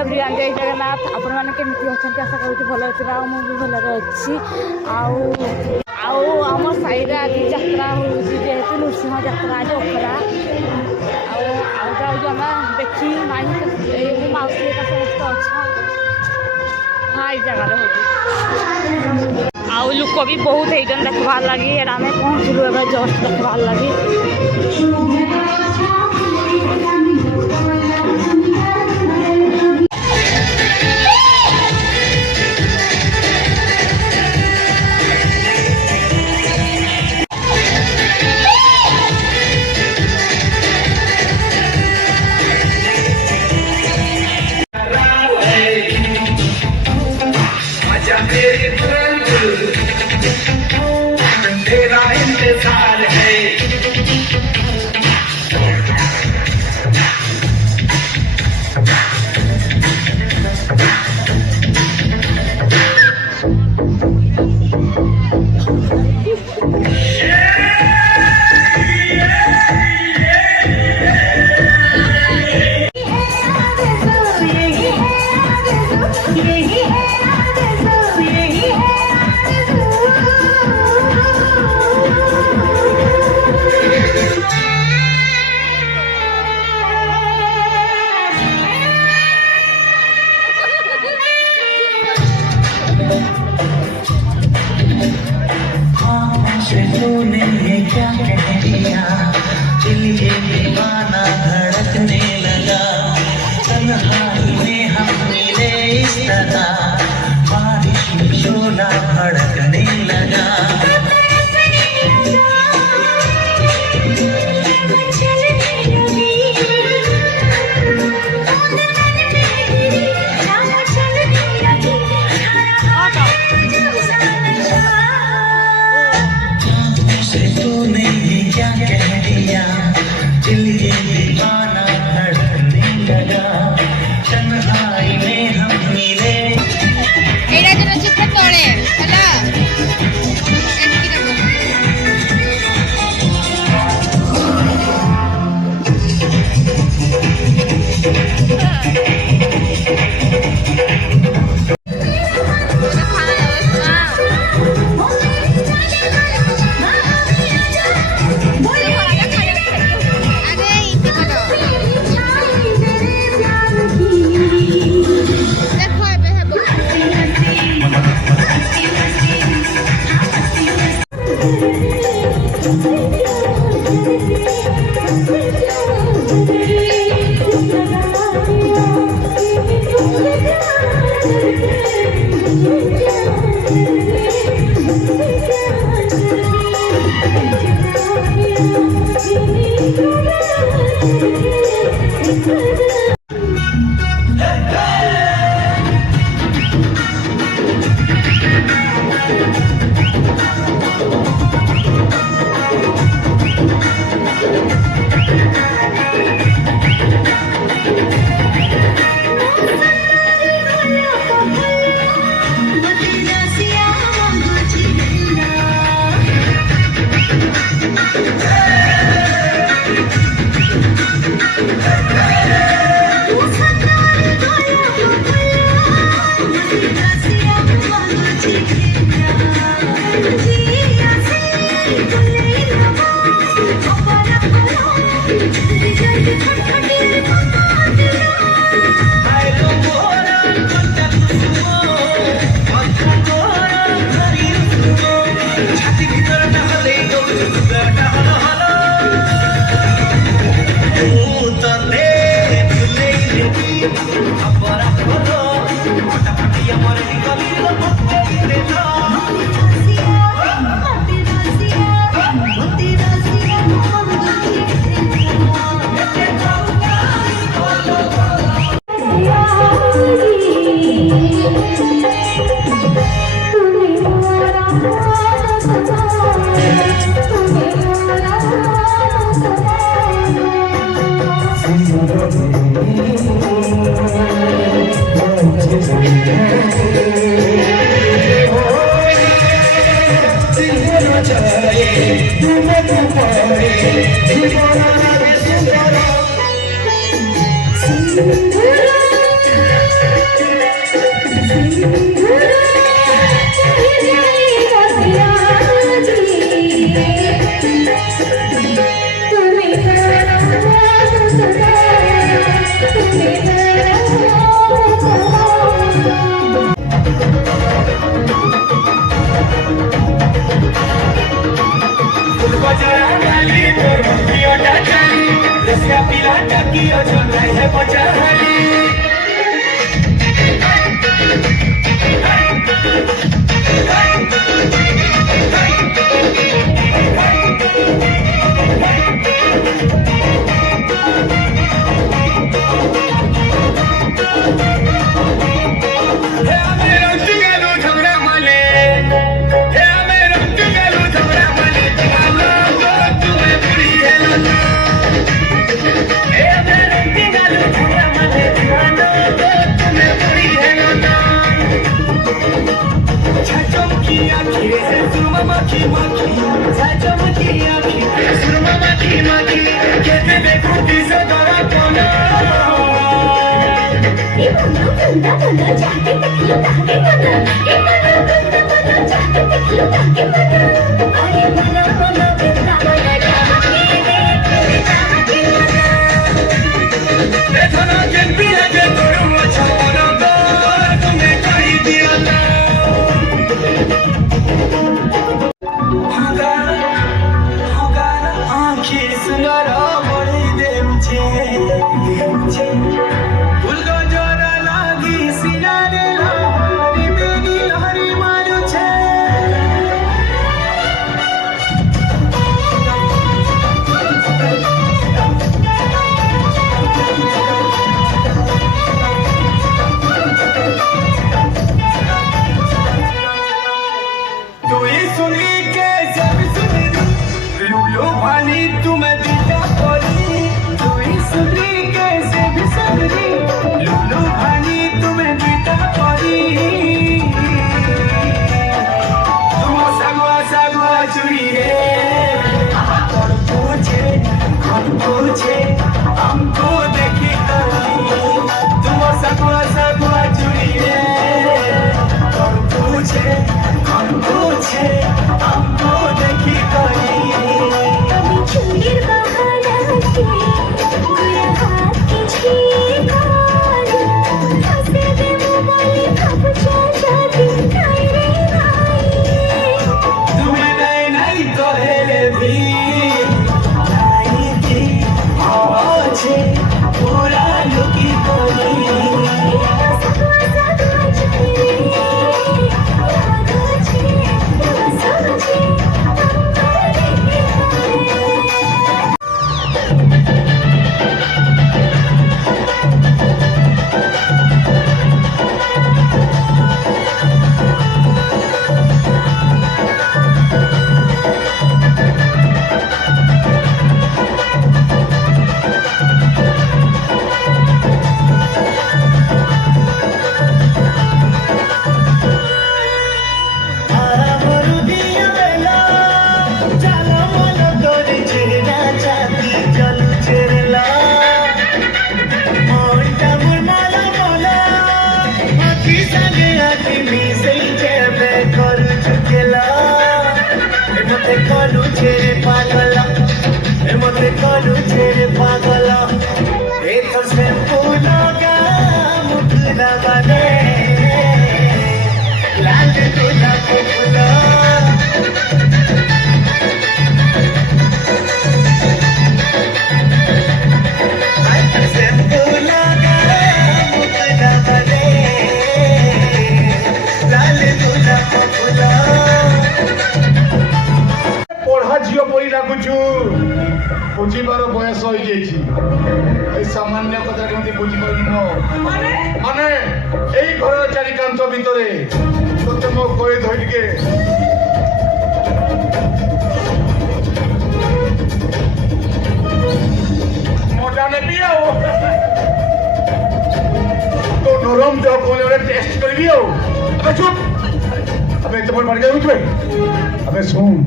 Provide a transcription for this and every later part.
Everyone जय जगन्नाथ आपण मैंने केमती अच्छा आशा करुँच भल अच्छे मुझे भलरे अच्छी आम साइड आज यात्रा जेहेतु नृसिंह यात्रा आज अखरा आम देखी माई मौसी का समस्त अच्छा हाँ ये जगार हो आउ लोक भी बहुत होते देखबार लगी आम पहुँचलु ए जस्ट देखबार लगी तेरा इंतजार है तूने क्या कह दिया दिल ये दीवाना धड़कने लगा तन्हाई में हम मिले इस तरह बारिश में शोला भड़कने लगा तूने क्या कह दिया दिल ये दीवाना धड़कने लगा तन्हाई में हम मिले एड़ा जन चित्र तोड़े हला Thank you. पचाहली बुझीबार बयस हो सामान्य कथा केमती बुझीपार माने यही घर चारिकांत भितर तोते मो कई धरी के मोटा नेबी तो नरम देह कौन टेस्ट करी अबे चुप अबे तो मर गए उठे अबे सुन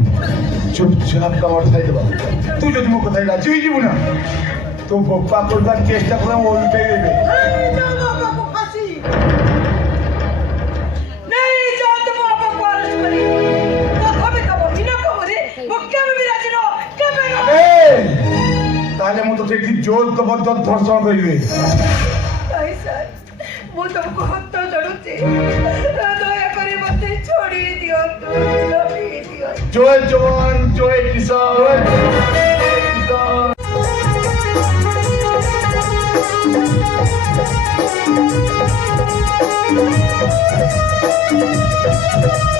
चुपचाप कमर खाई देबा तू जो मो कथा राजी जीवु ना तो बप्पा करबा चेष्टा कर वो उल्टे देबे ताले मो तो देखी जोर जबरदस्त धर्षण करिवे नहीं सर मो तुमको हाथ जोड़ुची दया करी मते छोड़ी दियो जय जवान जय किसान Thank you.